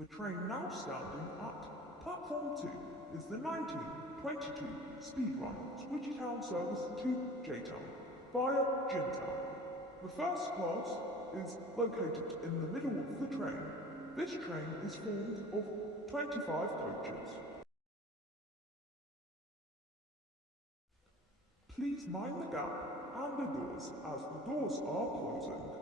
The train now standing at platform 2 is the 1922 Speedrunner Switchytown service to J-Town via Jintown. The first class is located in the middle of the train. This train is formed of 25 coaches. Please mind the gap and the doors as the doors are closing.